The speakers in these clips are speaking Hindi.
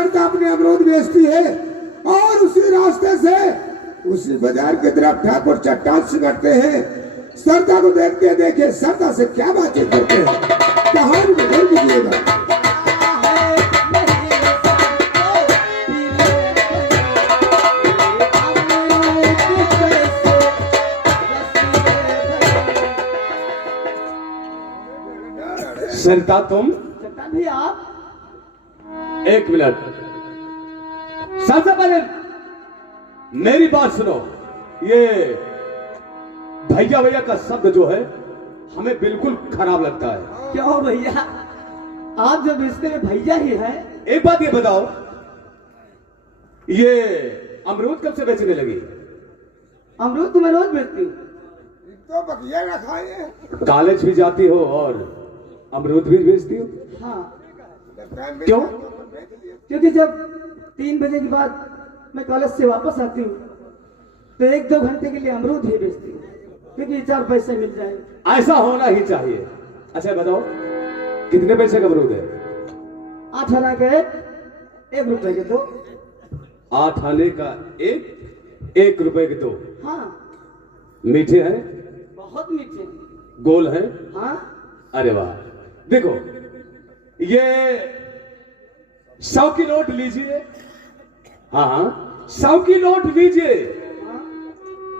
सरता अपने अमरूद बेचती है और उसी रास्ते से उसी बाजार की तरफ ठाकुर चट्टान से करते हैं। सरता को देखते देखे सरता से क्या बातचीत करते हैं, कहानी में ढेर दीजिएगा। सरता तुम भी आप एक मिनट, सबसे पहले मेरी बात सुनो। ये भैया भैया का शब्द जो है हमें बिल्कुल खराब लगता है। क्यों भैया, आप जो रिश्ते में भैया ही है। एक बात ये बताओ, ये अमरूद कब से बेचने लगी? अमरूद तो मैं रोज बेचती हूँ। तो बकिया ना खाए, कॉलेज भी जाती हो और अमरूद भी बेचती हो? हाँ, क्यों? क्योंकि जब 3 बजे के बाद मैं कॉलेज से वापस आती हूँ तो 1-2 घंटे के लिए अमरूद ही बेचती हूँ, क्योंकि 4 पैसे मिल जाए। ऐसा होना ही चाहिए। अच्छा बताओ, कितने पैसे का अमरूद है? 8 आना के 1 रुपए के 2। 8 आने का 1 रुपए के 2। हाँ, मीठे हैं? बहुत मीठे। गोल हैं? हाँ, अरे वाह। देखो, ये 100 की नोट लीजिए। हाँ हाँ, 100 की नोट लीजिए,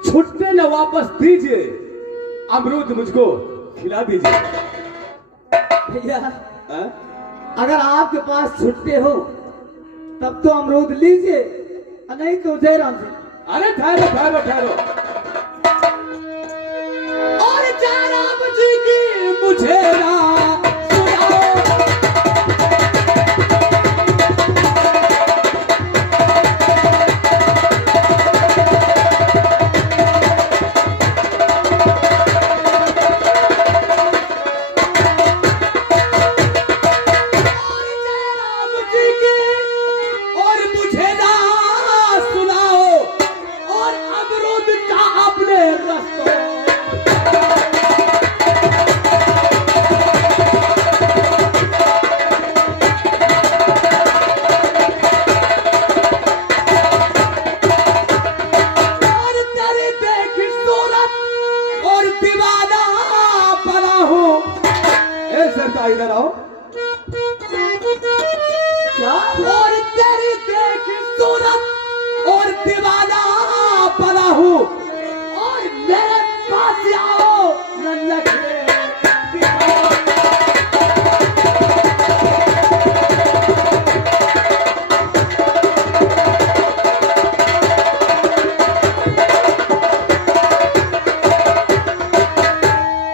छुट्टे न वापस दीजिए, अमरूद मुझको खिला दीजिए। भैया हाँ? अगर आपके पास छुट्टे हो तब तो अमरूद लीजिए, और नहीं तो जयराम जी। अरे ठहरो ठहरो ठहरो। और जयराम जी की मुझे ना इधर आओ। क्या? और तेरी देखी सूरत और दीवाना बना हूँ, और मेरे पास आओ नन्नखे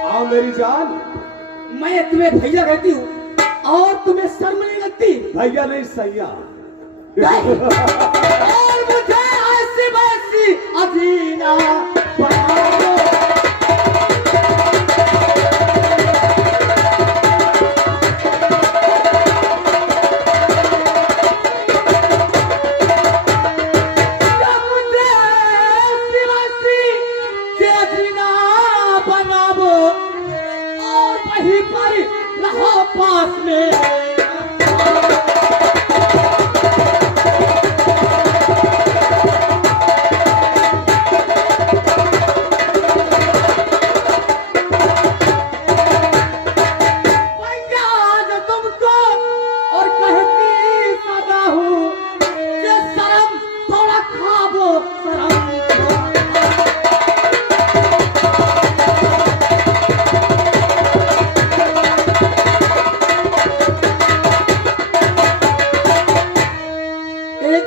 आओ मेरी जान। मैं तुम्हें भैया कहती हूँ और तुम्हें शर्म नहीं लगती? भैया नहीं सैया। और मुझे ऐसी वैसी अधीना बनाओ। मुझे ऐसी वैसी अधीना बनाओ और वहीं पर रहो पास में।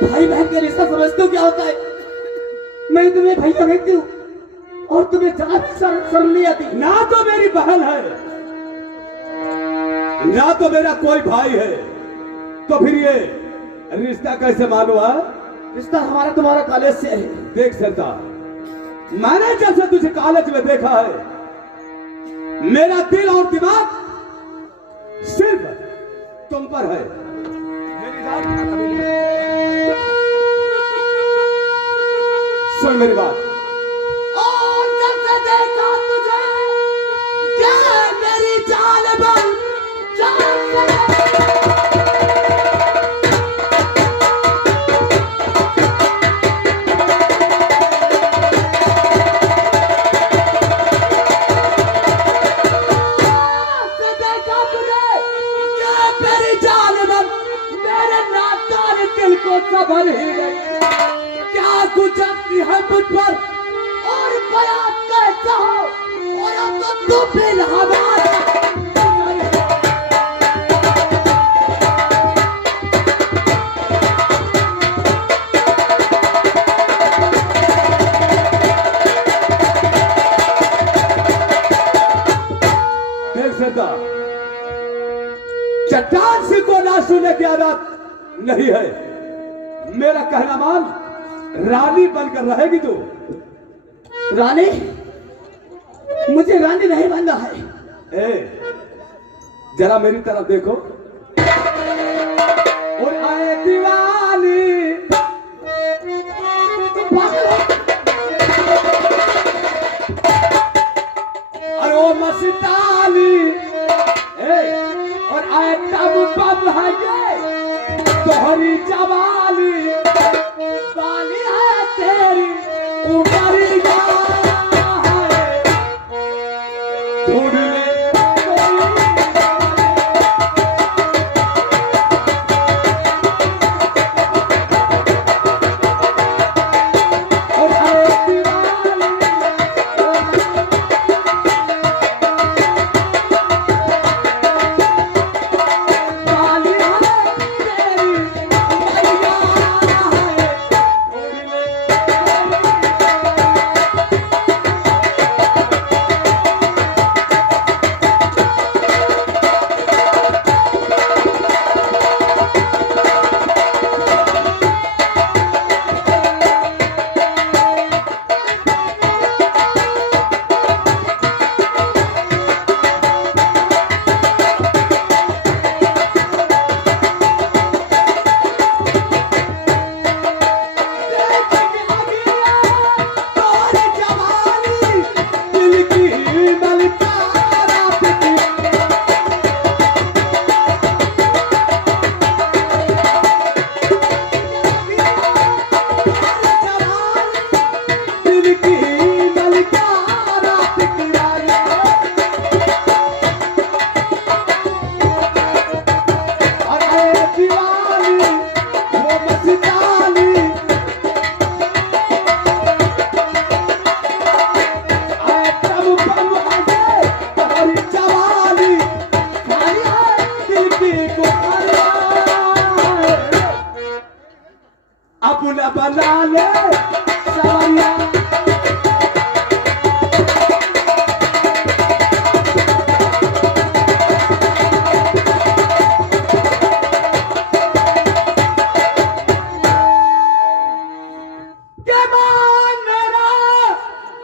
भाई बहन का रिश्ता समझते हो क्या होता है? मैं तुम्हें भैया कहती हूँ और तुम्हें जरा भी शर्म नहीं आती? ना तो मेरी बहन है, ना तो मेरा कोई भाई है, तो फिर ये रिश्ता कैसे मालूम है? रिश्ता हमारा तुम्हारा कॉलेज से है। देख सकता, मैंने जब से तुझे कॉलेज में देखा है, मेरा दिल और दिमाग सिर्फ तुम पर है। मेरी जान सुन मेरी बात। और जब से देखा तुझे क्या मेरी जान बन जान को सबर ही नहीं, क्या गुजरती है मुझ पर और बयान कैसा हो, और तो तू भी हमारा चट्टान से को ना सुनने की आदत नहीं है। मेरा कहना मान, रानी बनकर रहेगी तू। रानी? मुझे रानी नहीं बनना है। ए, जरा मेरी तरफ देखो। और आए दीवानी, तुम पागल हो? अरे ओ मस्तानी, और आए तब बम है ये तोहरी जवानी, वाली है तेरी उमरिया है, ढूंढने और आए दीवानी, वाली है तेरी उमरिया है, ढूंढने अपना बना ले सवरिया। के मान मेरा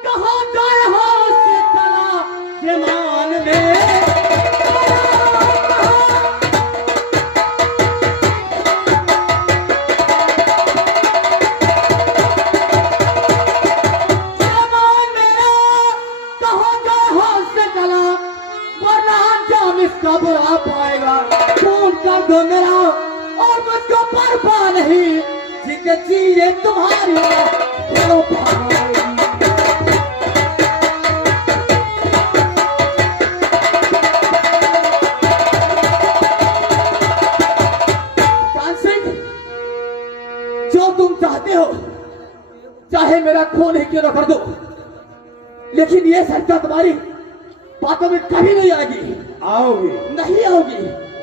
कहाँ जाए हो से चला, के मान मेरा कब आ पाएगा, फोन कर दो मेरा और मुझको परवाह नहीं, जिंदगी जिए तुम्हारी वो पाएगी। कान सिंह, जो तुम चाहते हो चाहे मेरा खून ही क्यों न कर दो, लेकिन ये सच्चा तुम्हारी बातों में कभी नहीं आएगी। आओगी? नहीं आओगी।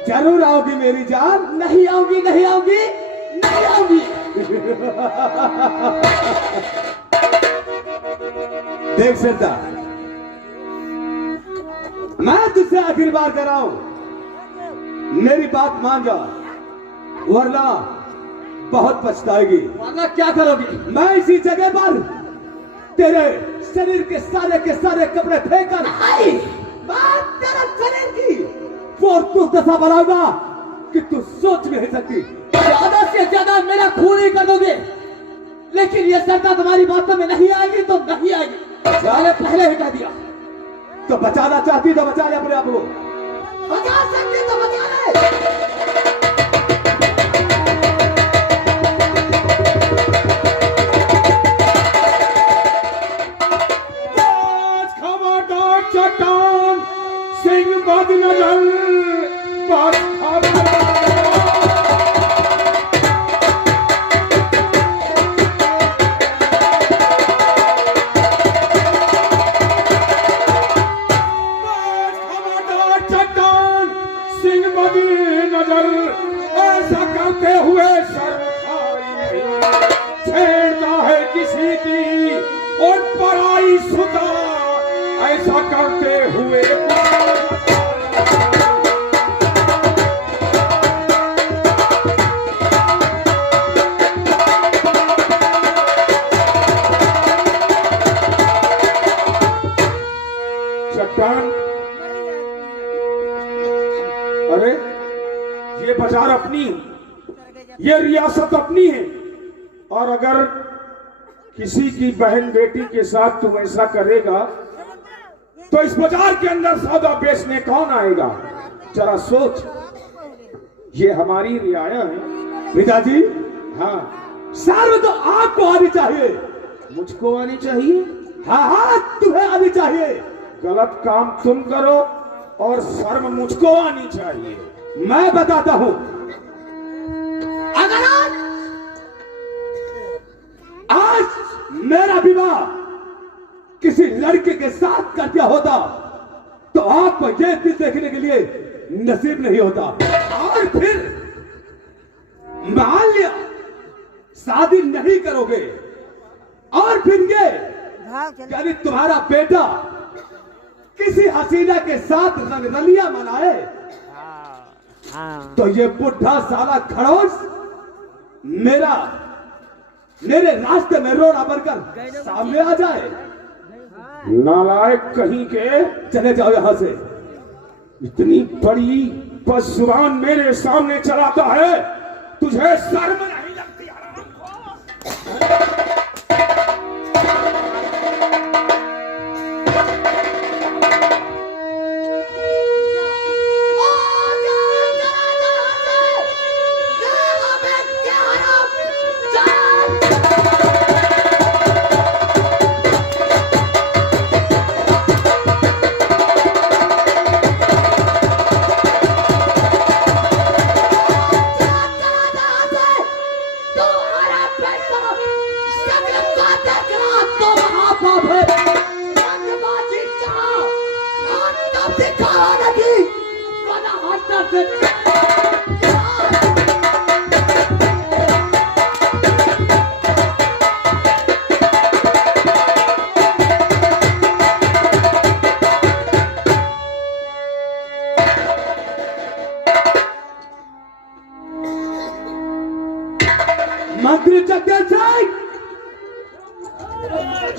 जरूर आओगी मेरी जान। नहीं आओगी, नहीं आओगी, नहीं आओगी। देख सरदार, मैं तुझसे आखिरी बार कर रहा हूं, मेरी बात मान जा, वरना बहुत पछताएगी। वरना क्या करोगे? मैं इसी जगह पर तेरे शरीर के सारे कपड़े फेंक कर बात तेरा शरीर की वो तू दशा बनाऊंगा कि तू सोच भी नहीं सकती। ज्यादा से ज्यादा मेरा खून ही कर दोगे, लेकिन ये शर्त तुम्हारी बातों में नहीं आएगी तो नहीं आएगी। मैंने पहले ही कह दिया। तो बचाना चाहती तो बचा ले अपने आप को। बचा सकते तो बचा ले। चट्टान सिंह बद नजर बस करते हुए शर्म छेड़ता है किसी की और पराई सुता, ऐसा करते हुए चट्टान, अरे ये बाजार अपनी, ये रियासत अपनी है, और अगर किसी की बहन बेटी के साथ तुम ऐसा करेगा तो इस बाजार के अंदर सौदा बेचने कौन आएगा? जरा सोच, ये हमारी रियाया है। पिताजी, हाँ, शर्म तो आपको आनी चाहिए। मुझको आनी चाहिए? हाँ हाँ, तुम्हें आनी चाहिए। गलत काम तुम करो और शर्म मुझको आनी चाहिए। मैं बताता हूं, अगर आज मेरा विवाह किसी लड़के के साथ कर दिया होता तो आपको यह दिन देखने के लिए नसीब नहीं होता। और फिर मान लिया शादी नहीं करोगे और फिर ये यानी तुम्हारा बेटा किसी हसीना के साथ रंगरलिया मनाए तो ये बुढ़ा साला खड़ोस मेरे रास्ते में रोड़ा बनकर सामने आ जाए। नालायक कहीं के, चले जाओ यहां से। इतनी बड़ी बदजुबान मेरे सामने चलाता है, तुझे शर्म नहीं लगती? मंत्री जगदीश सिंह,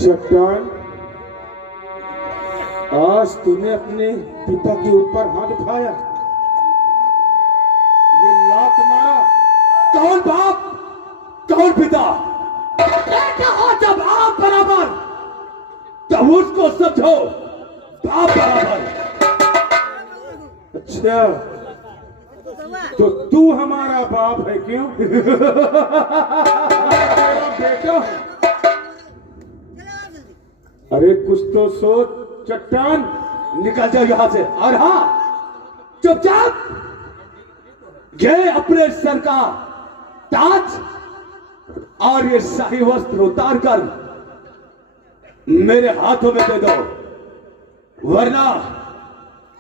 चट्टान, आज तूने अपने पिता के ऊपर हाथ उठाया, ये लात मारा। कौन बाप कौन पिता? बेटा हो जब आप बराबर तब उसको समझो बाप बराबर। अच्छा, तो तू हमारा बाप है क्यों? तेरा बेटा। अरे कुछ तो सोच चट्टान। निकल जाओ यहां से। और हाँ, चुपचाप ये अपने सर का ताज और ये शाही वस्त्र उतार कर मेरे हाथों में दे दो, वरना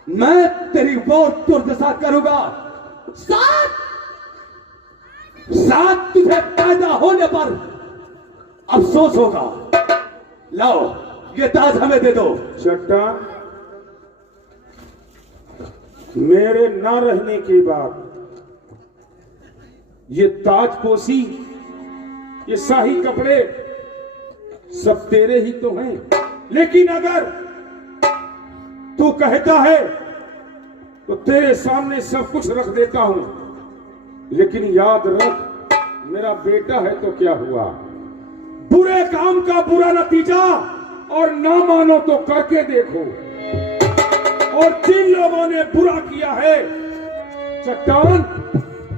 मैं तेरी बहुत दुर्दशा करूंगा। साथ तुझे पैदा होने पर अफसोस होगा। लाओ ये ताज हमें दे दो। चट्टान, मेरे ना रहने के बाद ये ताजपोशी, ये शाही कपड़े सब तेरे ही तो हैं, लेकिन अगर तू कहता है तो तेरे सामने सब कुछ रख देता हूं, लेकिन याद रख, मेरा बेटा है तो क्या हुआ? बुरे काम का बुरा नतीजा, और ना मानो तो करके देखो। और जिन लोगों ने बुरा किया है चट्टान,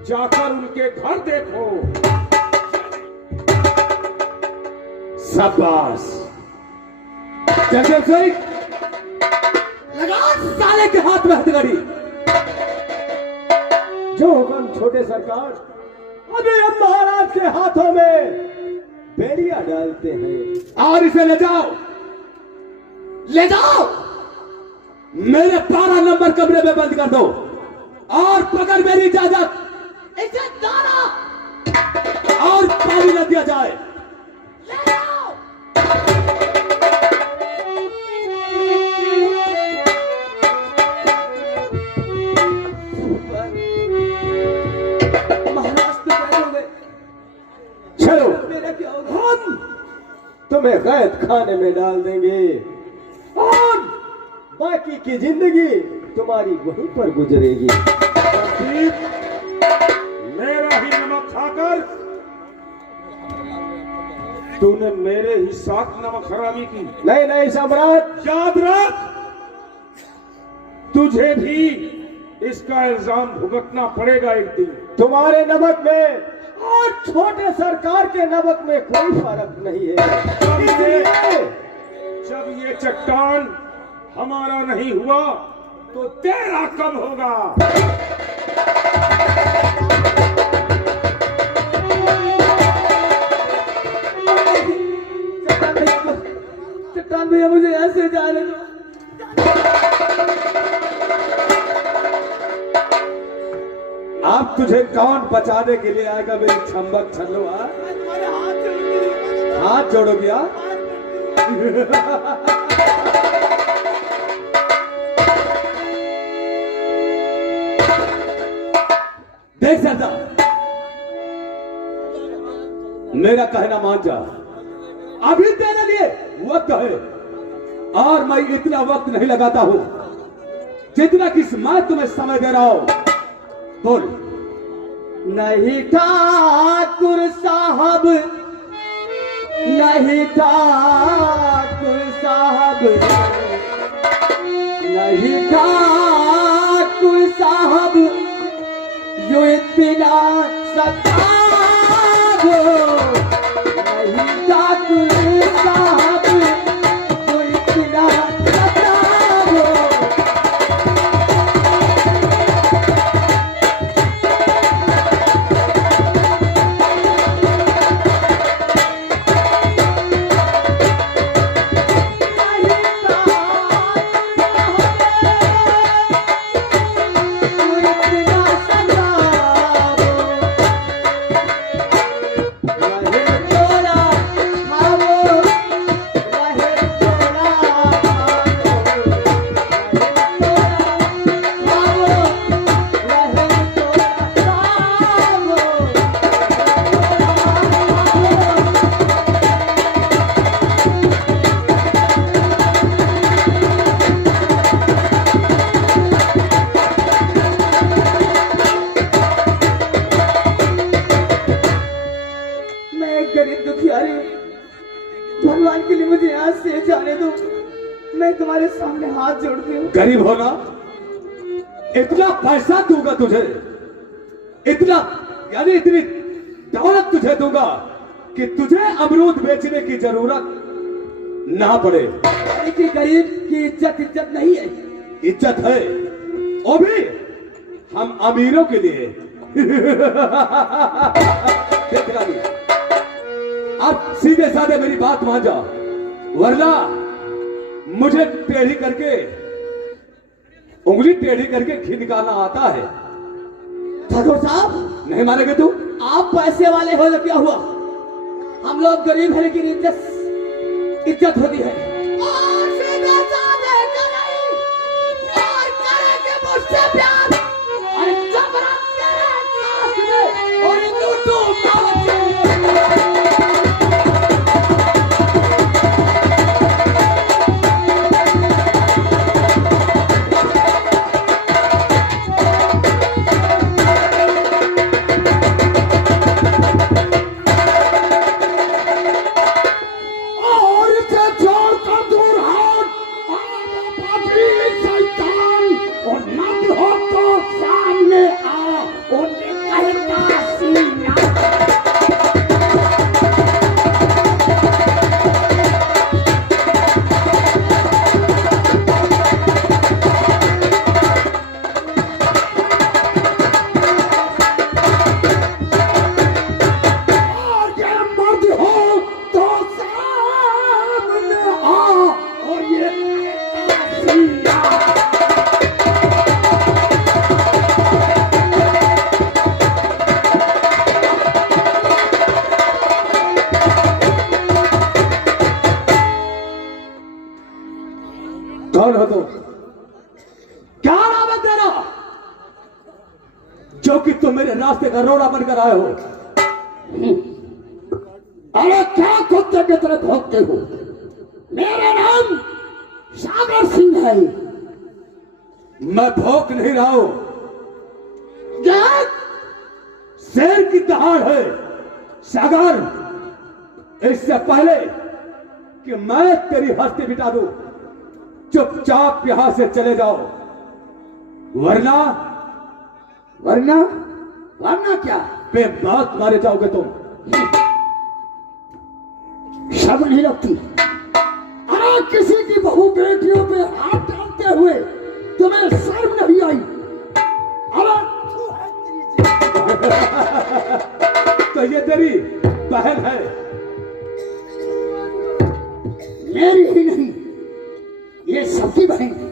जाकर उनके घर देखो। शाबाश जगदेव सिंह, लगा साले के हाथ में हथकड़ी। जो हुक्म छोटे सरकार, अभी हम महाराज के हाथों में बेड़िया डालते हैं। और इसे ले जाओ, ले जाओ, मेरे 12 नंबर कमरे में बंद कर दो, और पकड़ मेरी इजाजत इसे दाना हमें कैद खाने में डाल देंगे और बाकी की जिंदगी तुम्हारी वहीं पर गुजरेगी। रशीद, मेरा ही नमक खाकर तूने मेरे ही साथ नमक हरामी की। नहीं नहीं सम्राट, याद रख, तुझे भी इसका इल्जाम भुगतना पड़ेगा एक दिन। तुम्हारे नमक में और छोटे सरकार के नमक में कोई फर्क नहीं है। जब ये चट्टान हमारा नहीं हुआ तो तेरा कब होगा? चट्टान भैया मुझे ऐसे जाने दो। अब तुझे कौन बचाने के लिए आएगा मेरी छम्बक छल्लो? हाथ जोड़ो गया। देख सरदार, मेरा कहना मान जा, अभी तेरे लिए वक्त है और मैं इतना वक्त नहीं लगाता हूं जितना कि मैं तुम्हें समय दे रहा हूं। बोल। नहीं ठाकुर साहब, नहीं ठाकुर साहब, नहीं ठाकुर साहब, जो इतना सताओ। नहीं ठाकुर साहब, जो इतना सताओ। भगवान के लिए मुझे यहाँ से जाने दो। मैं तुम्हारे सामने हाथ जोड़ती हूँ। गरीब होना, इतना पैसा दूंगा तुझे, इतना यानी इतनी दौलत तुझे दूंगा कि तुझे अमरूद बेचने की जरूरत ना पड़े। कि गरीब की इज्जत इज्जत नहीं है। इज्जत है, वो भी हम अमीरों के लिए। देख रानी, अब सीधे साधे मेरी बात मान जा, वरना मुझे टेढ़ी करके, उंगली टेढ़ी करके घी निकालना आता है। ठाकुर साहब, नहीं मानेंगे तू? आप पैसे वाले हो तो क्या हुआ, हम लोग गरीब हैं लेकिन इज्जत होती है। और सीधे साधे करें, और करेंगे मुझसे प्यार, और जबरन तेरे साथ में, और लूटू पहुंचे। कौन हो तुम? क्या नाम है तेरा, जो कि तुम मेरे रास्ते का रोड़ा बनकर आए हो? अरे क्या कुत्ते की तरह भौंकते हो? मेरा नाम सागर सिंह है। मैं भौंक नहीं रहा हूं, शेर की दहाड़ है सागर। इससे पहले कि मैं तेरी हस्ती मिटा दूं, चुपचाप यहां से चले जाओ, वरना वरना वरना क्या? बेबाक मारे जाओगे तुम। शर्म नहीं लगती? अरे किसी की बहू बेटियों पे हाथ डालते हुए तुम्हें शर्म नहीं आई? अरे तू है तेरी तो ये तेरी बहन है? मेरी ही नहीं, ये सबकी बहन है।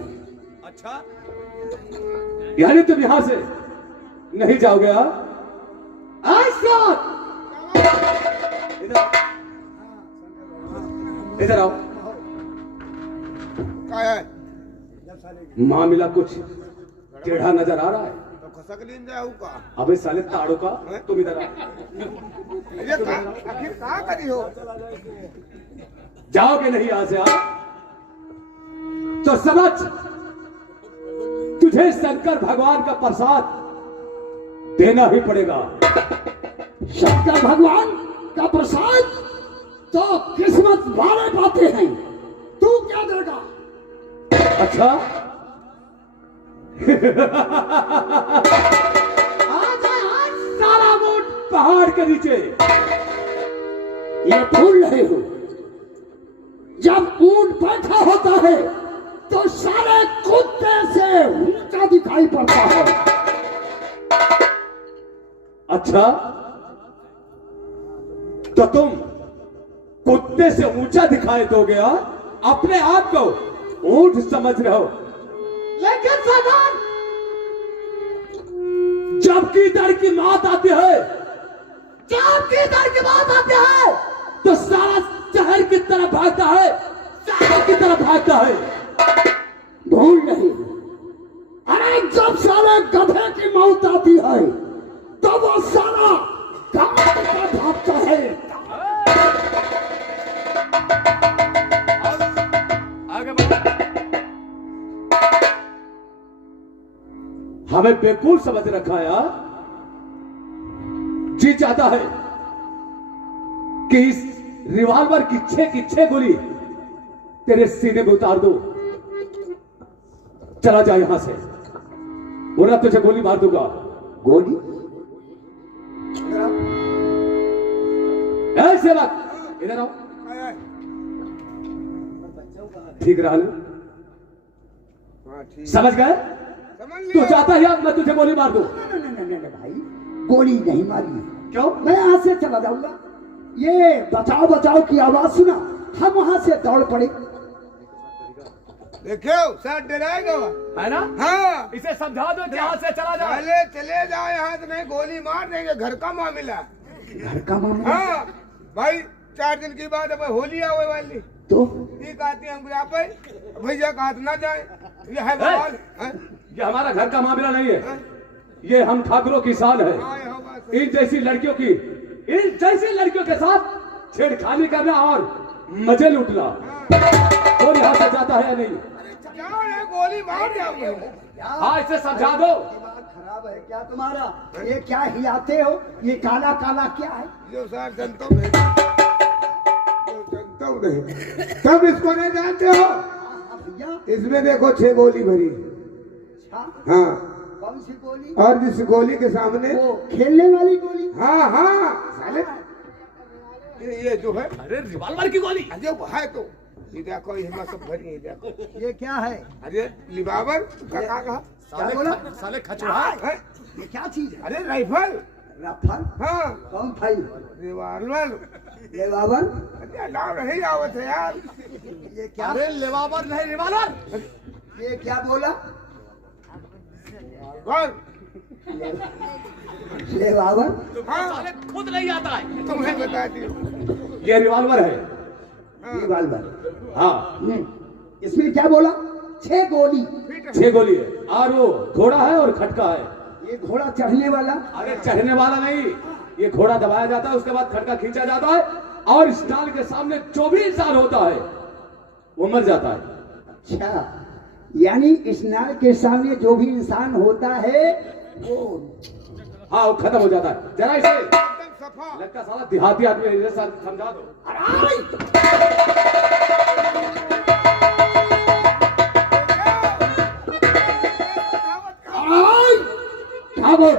अच्छा, यानी तुम यहां से नहीं जाओगे? इधर आओ। काय है? मामला कुछ टेढ़ा नजर आ रहा है। तो खसक लीन जाऊ का? अबे साले ताड़ो का, तुम इधर आओ। ये आखिर कहाँ करी हो? जाओगे नहीं यहां से? आप तो समझ, तुझे शंकर भगवान का प्रसाद देना ही पड़ेगा। शंकर भगवान का प्रसाद तो किस्मत वाले पाते हैं, तू क्या देगा? अच्छा सारा वोट पहाड़ के नीचे। ये भूल रहे हो, जब ऊंट बैठा होता है तो सारे कुत्ते से ऊंचा दिखाई पड़ता है। अच्छा, तो तुम कुत्ते से ऊंचा दिखाई दोगे? अपने आप को ऊंट समझ रहे हो? लेकिन सरदार, जबकि दर की मौत आती है, जबकि दर की बात आती है तो सारा शहर की तरफ भागता है, शहर की तरफ भागता है। भूल नहीं? अरे जब सारे गधे की मौत आती है तो वो सारा गांव का भागता है। हमें बेवकूफ समझ रखा है यार। जी चाहता है कि इस रिवॉल्वर की छह गोली तेरे सीने में उतार दो। चला जा यहां से, वरना तुझे गोली मार दूंगा। गोली? ऐसे बात, इधर आओ। काय है? ठीक रहा ना? हाँ ठीक। समझ गए? समझ तू लिया। चाहता है मैं तुझे गोली मार दूं? नहीं भाई, गोली नहीं मारी। क्यों? मैं यहाँ से चला जाऊंगा। ये बचाओ बचाओ की आवाज सुना, हम वहां से दौड़ पड़े। देखो सर डराएगा वो। है ना? हाँ, इसे समझा दो कि यहां से चला जाए। पहले चले जाओ यहाँ से, नहीं गोली मार देंगे। घर का मामला। घर का मामला? हाँ भाई, 4 दिन की बात है भाई, होली आवे वाली। तो ठीक आती हम यहाँ पे, भैया का हाथ ना जाए। ये है बवाल। हाँ? ये हमारा घर का मामला नहीं है, ये हम ठाकुरों की शान है। हाँ, यहाँ बात इन जैसी लड़कियों के साथ छेड़खानी करना और मजे लूटना। और यहाँ से जाता है या नहीं? जाओ यहाँ, गोली मार जाओ। हाँ, इसे समझा दो। दिमाग खराब है क्या तुम्हारा? ये क्या हिलाते हो? ये काला काला क्या है? जो सर जनता नहीं, जो जनता नहीं, तब इसको नहीं जानते हो? भैया, इसमें देखो 6 गोली भरी। अच्छा, हाँ, कौन सी गोली? और जिस गोली के सामने, वो खेलने वाली गोली? हाँ हाँ साले, ये जो है, अरे रिवॉल्वर की गोली। अरे वो है तो ये देखो, ये सब भरी है देखो। ये क्या है? अरे लिबावर का कहा? क्या बोला? साले खचुआ। है? ये क्या चीज है? अरे राइफल। रफल? हाँ, कौन भाई? रिवॉल्वर। ये बाबर? अरे नाम नहीं आवत है यार। ये क्या? अरे रिवॉल्वर नहीं, रिवॉल्वर। ये क्या बोला? और ले बाबर? हाँ, साले खुद नहीं आता है। तुम्हें बताती हूँ। ये रिवॉल्वर है। ये बाबर? हाँ, इसमें क्या बोला? 6 गोली। 6 गोली है, और वो घोड़ा है और खटका है। ये घोड़ा चढ़ने वाला? अरे चढ़ने वाला नहीं, ये घोड़ा दबाया जाता है, उसके बाद खड़का खींचा जाता है और इस डाल के सामने जो भी इंसान होता है वो मर जाता है। अच्छा, यानी इस नाल के सामने जो भी इंसान होता है वो हाँ वो खत्म हो जाता है। जरा इसे लगता साला देहाती आदमी है, इसे समझा दो। ठाकुर,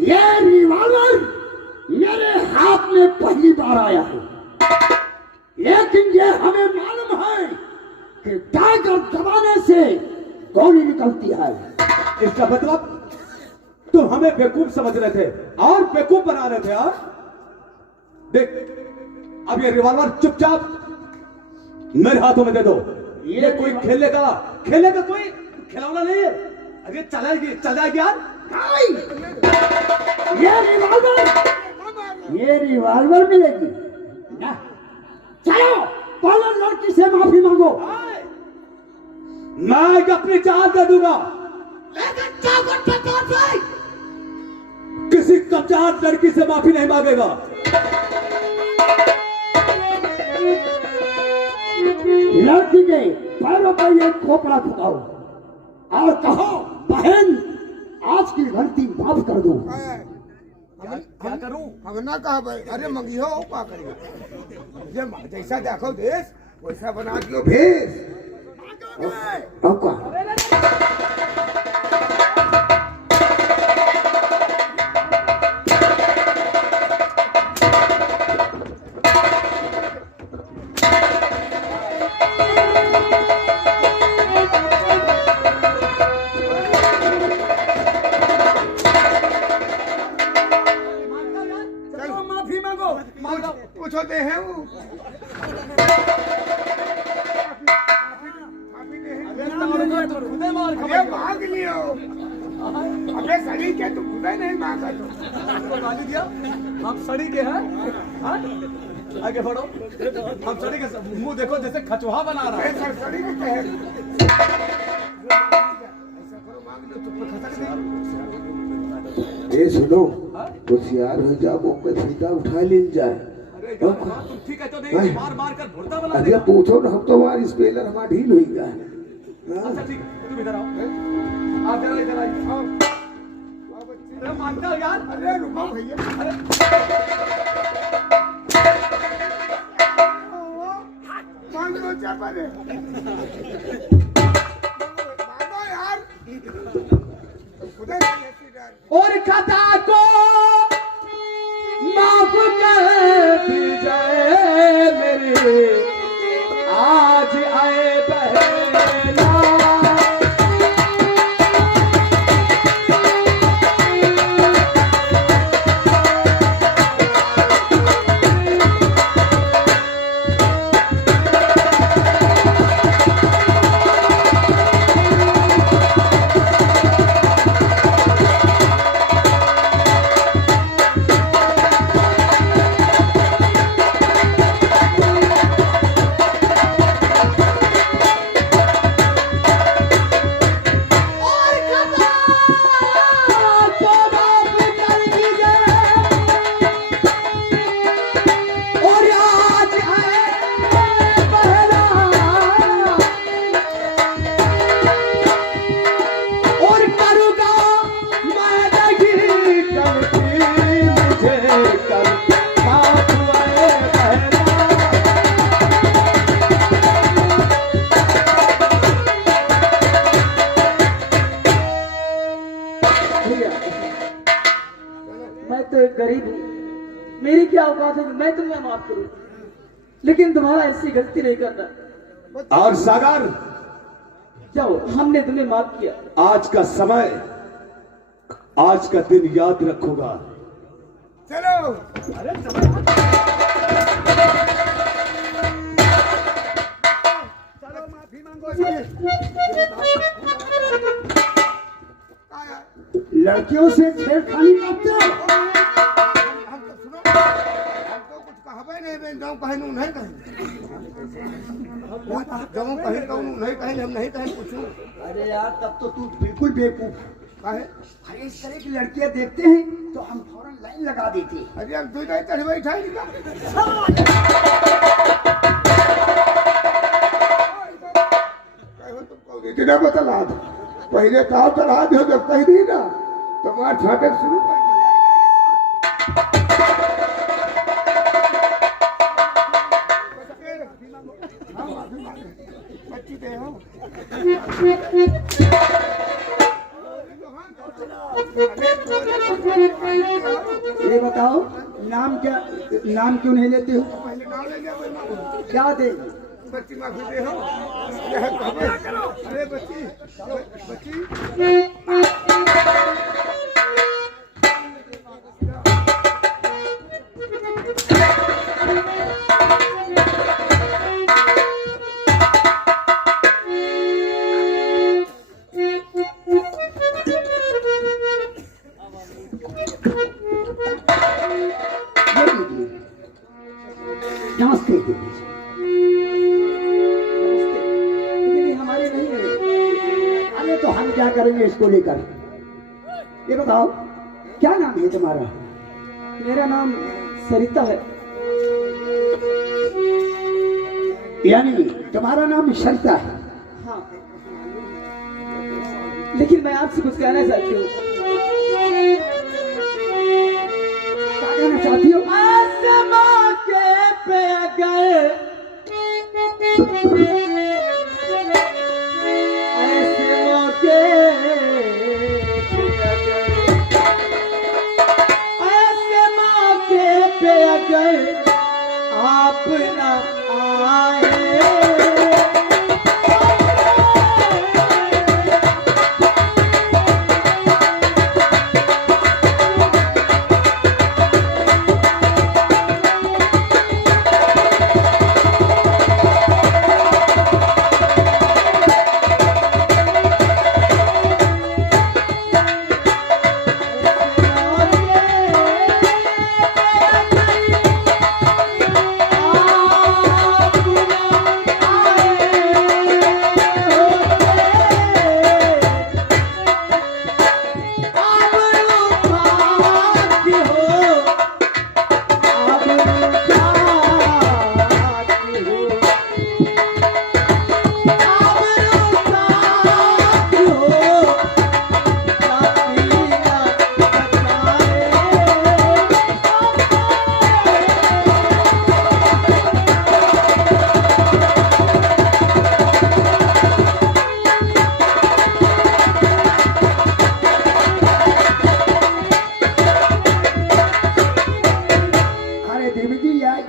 ये रिवॉल्वर मेरे हाथ में पहली बार आया है, लेकिन ये हमें मालूम है कि टाइगर दबाने से गोली निकलती है। इसका मतलब तुम हमें बेवकूफ समझ रहे थे और बेवकूफ बना रहे थे। यार देख, अब ये रिवॉल्वर चुपचाप मेरे हाथों में दे दो। ये कोई खेलने का कोई खिलौना नहीं है। अरे चल जाएगी यार। ये रिवॉल्वर मिलेगी ना? चलो पहले लड़की से माफी मांगो। मैं अपनी जान दे दूंगा, किसी कमजोर लड़की से माफी नहीं मांगेगा। लड़की के पैरों पर ये खोपड़ा ठुकाओ और कहो, बहन आज की गलती माफ कर दो। क्या करूं? हम ना कहा भाई, अरे मंगियो क्या करेगा? ये जैसा देखो देश वैसा बना दियो भेष। पूछो दे है वो अबे मांग लियो। अबे सड़ी के तू खुदा नहीं मांगा तो गाली दिया। हम सड़ी के हैं, हाँ? आगे बढ़ो। हम सड़ी के मुंह देखो जैसे खचुहा बना रहा है। सर सड़ी के कहे ऐसा करो, मांग लो तो खसक दे। ए सुनो, होशियार हो जाओ, मौके सीधा उठा ले जाए। तुम ठीक है तो नहीं, मार कर भुरता बना अरे पूछो ना, हम तो हमारी स्पेलर हमारा ढील हुई का। अच्छा ठीक है, तुम इधर आओ। आप जरा इधर आओ। अरे मानता हो यार? अरे रुको भैया, अरे मांग लो चापा दे, मांगो यार। खुदा नहीं ऐसी डर। और खता को माफ कर दीजिए मेरी आज आए बहना। मैं तो एक गरीब हूँ, मेरी क्या औकात है कि मैं तुम्हें माफ करूं, लेकिन तुम्हारा ऐसी गलती नहीं करना। और सागर, जाओ, हमने तुम्हें माफ किया। आज का समय, आज का दिन याद रखूंगा। चलो अरे चलो माफी मांगो। लड़कियों से छेड़खानी करते हो? हम तो सुनो, हम तो कुछ कहबे नहीं, बे जाऊं कहे नहीं कहे, जाऊं कहे कहूं नहीं कहे, हम नहीं कहे पूछूं। अरे यार, तब तो तू बिल्कुल बेवकूफ। काहे? अरे इस तरह की लड़कियां देखते हैं तो हम फौरन लाइन लगा देते हैं। अरे अब तू नहीं तड़ बैठा ही नहीं तुमको इतना बतला दो पहले कहा चढ़ा दो जब कह दी ना तो मार छाटक शुरू कर बच्ची दे हो ये बताओ नाम क्या, नाम क्यों नहीं लेते हो? पहले नाम ले लिया कोई माँ क्या दे? बच्ची माफी दे हो यह खबर अरे बच्ची बच्ची ये लीजिए। नमस्ते दीजिए। लेकिन ये हमारे नहीं है। अरे तो हम क्या करेंगे इसको लेकर? ये बताओ क्या नाम है तुम्हारा? मेरा नाम सरिता है। यानी तुम्हारा नाम सरिता है? हाँ, लेकिन मैं आपसे कुछ कहना चाहती हूँ। क्या कहना चाहती हो? आसमां के पे गए ऐसे मौके ऐसे मौके पे गए आप न आए।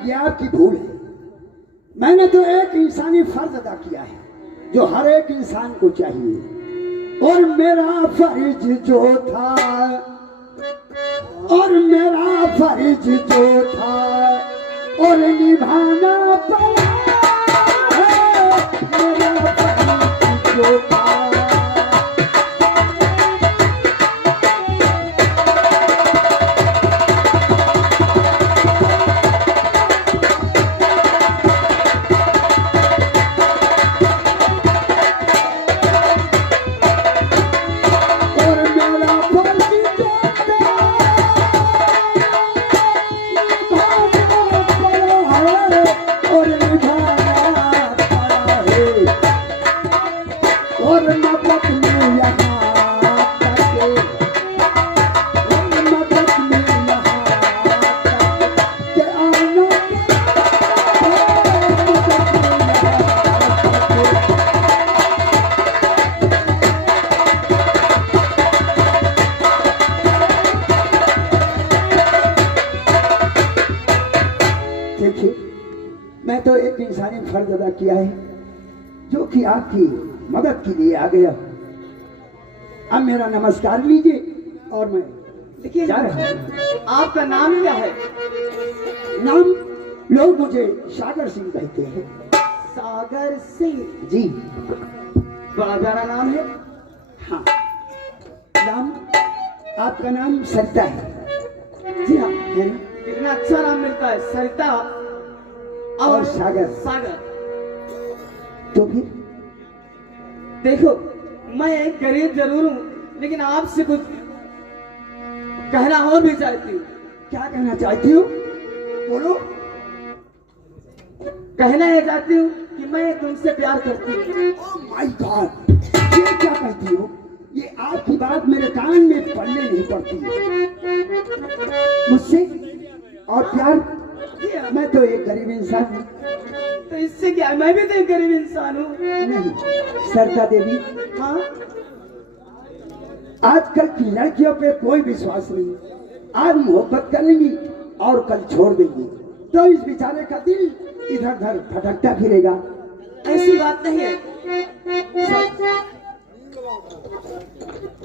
ये आपकी भूल है। मैंने तो एक इंसानी फर्ज अदा किया है जो हर एक इंसान को चाहिए, और मेरा फर्ज जो था और निभाना पड़ा है, मेरा फर्ज जो था। मैं तो एक इंसानी फर्ज अदा किया है जो कि आपकी मदद के लिए आ गया। अब मेरा नमस्कार लीजिए और मैं लेकिन जा रहा हूं। आपका नाम क्या है? नाम लोग मुझे सागर सिंह कहते हैं। सागर सिंह जी बड़ा प्यारा नाम है। हाँ, नाम आपका नाम सरिता है। जी हाँ, है ना? कितना अच्छा नाम मिलता है, सरिता और सागर। सागर। तो फिर देखो, मैं एक गरीब जरूर हूँ, लेकिन आपसे कुछ कहना और भी चाहती हूँ। क्या कहना चाहती हो? बोलो। कहना है चाहती हूँ कि मैं तुमसे प्यार करती हूँ। ओह माय गॉड, ये क्या कहती हो? ये आपकी बात मेरे कान में पड़ने नहीं पड़ती मुझसे। और प्यार? मैं तो एक गरीब इंसान हूँ। तो इससे क्या, मैं भी तो एक गरीब इंसान हूँ। नहीं सरदा देवी, हाँ, आजकल की लड़कियों पे कोई विश्वास नहीं। आज मोहब्बत करेंगी और कल छोड़ देंगी, तो इस बेचारे का दिल इधर उधर भटकता फिरेगा। ऐसी बात नहीं है।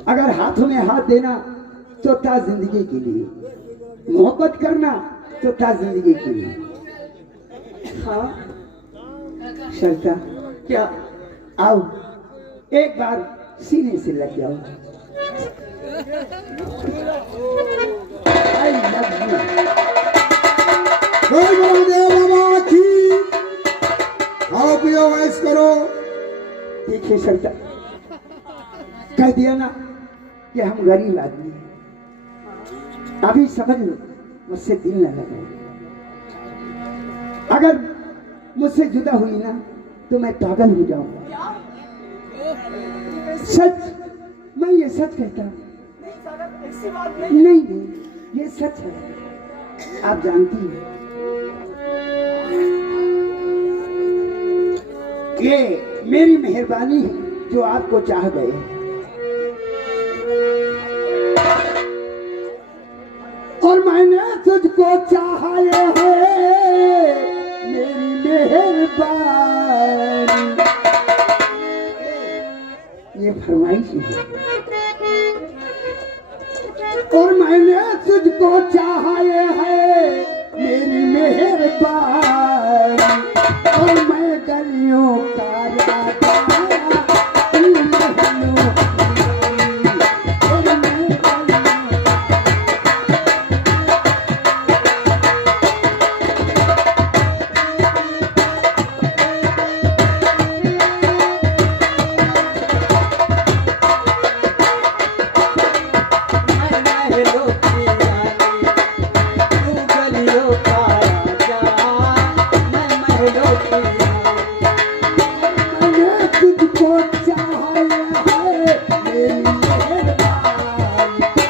अगर हाथों में हाथ देना तो था जिंदगी के लिए, मोहब्बत करना तो था जिंदगी के लिए। हाँ, सरदा क्या? आओ एक बार सीने से लग जाओ। I love you. बोल बलदेव बाबा की। खाओ पियो ऐश करो। देखिए सरदा, कह दिया ना कि हम गरीब आदमी हैं। अभी समझ लो, मुझसे दिल न लगाओ। अगर मुझसे जुदा हुई ना तो मैं पागल हो जाऊंगा। सच, मैं ये सच कहता हूँ। ऐसी बात नहीं। नहीं नहीं, ये सच है। आप जानती हैं, ये मेरी मेहरबानी है जो आपको चाह गए। और मैंने तुझको चाहा है, मेरी मेहरबानी। ये फरमाइश है। और मैंने तुझको चाहा है, मेरी मेहरबानी। और मैं गलियों का राजा, तू महलों की रानी। और मैं गलियों मैंने तुझको चाहा है, मेरी मेहरबानी।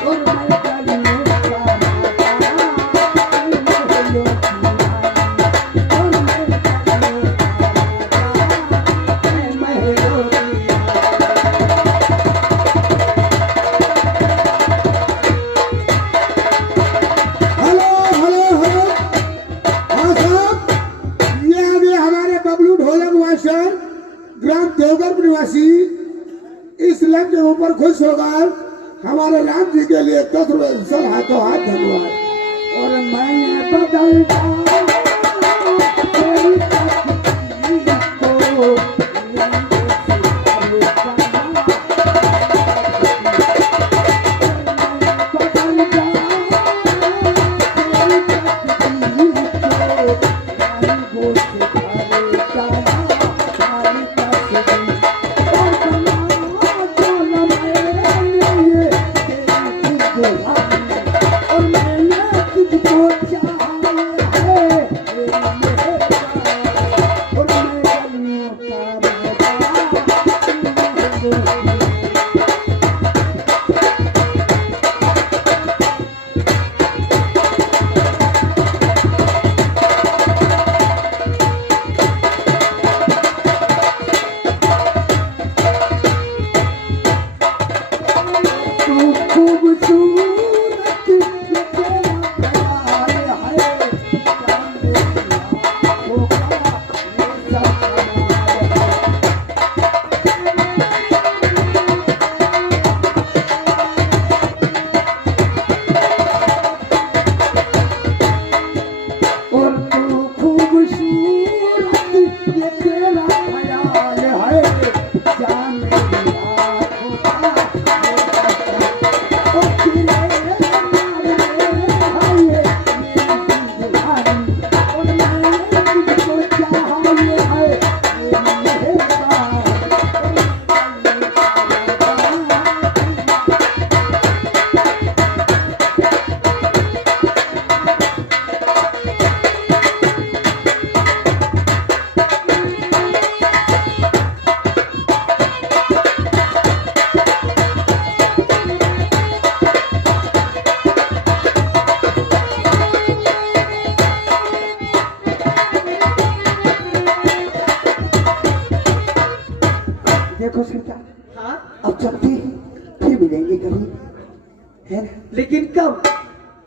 और मैं गलियों का राजा, तू महलों की रानी। और मैं गलियों का राजा, मैं महलों की रानी। Hello hello hello. हाँ साहब, ये आ गए हमारे बबलू ढोलक मास्टर, ग्राम देवगढ़ निवासी। इस लग के ऊपर खुश होकर हमारे राम जी के लिए तत्व हाथों हाथ धन्यवाद। और मैंने बदल डाला तेरी तकदीर को, रंग सितारे का। बदल डाला तेरी तकदीर को, रंगों सितारे का, सारी तस्वीर। और बना डाला मैंने ये तेरी खुशहाली। और मैंने तुझको चाहा है, मेरी मेहरबानी। और मैं गलियों का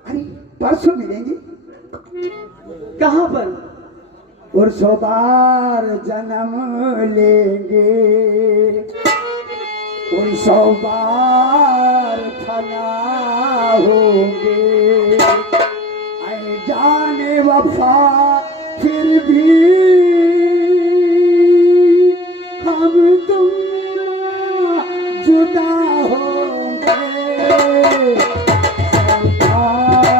अरे परसों मिलेंगे। कहाँ पर? और 100 बार जन्म लेंगे और 100 बार फना होंगे। ऐ जाने वफा फिर भी हम तुम जुदा होंगे। 100 बार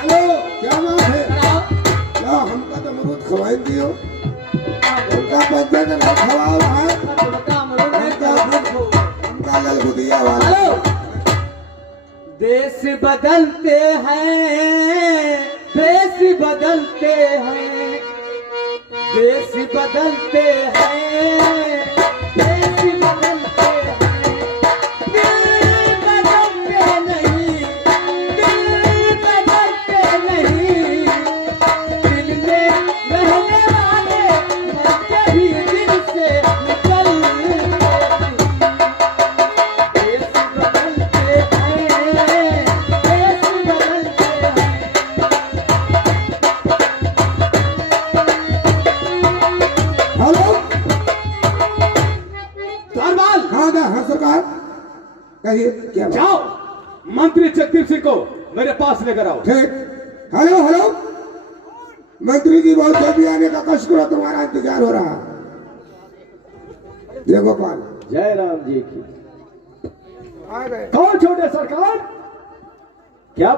हेलो, क्या बात है? लो, हमका तो अमरूद खवाई दियो, उनका बच्चे का नहीं खवाओ है, उनका ललगुदिया वाला। हेलो, देश बदलते हैं, देश बदलते हैं, देश बदलते हैं, देश बदलते हैं, दिल बदलते नहीं, दिल बदलते नहीं, दिल में रहने वाले बच्चे भी दिल से निकलते नहीं। देश बदलते हैं, देश बदलते हैं। हेलो, दरबार हाँ हाँ हाँ सरकार, कहिए क्या बात? जाओ, मंत्री जगदीप सिंह को मेरे पास लेकर आओ। ठीक। हेलो हेलो, मंत्री जी बहुत जल्दी आने का कष्ट करो, तुम्हारा इंतजार हो रहा। जय गोपाल। जय राम जी की। आ गए। कौन छोटे सरकार? क्या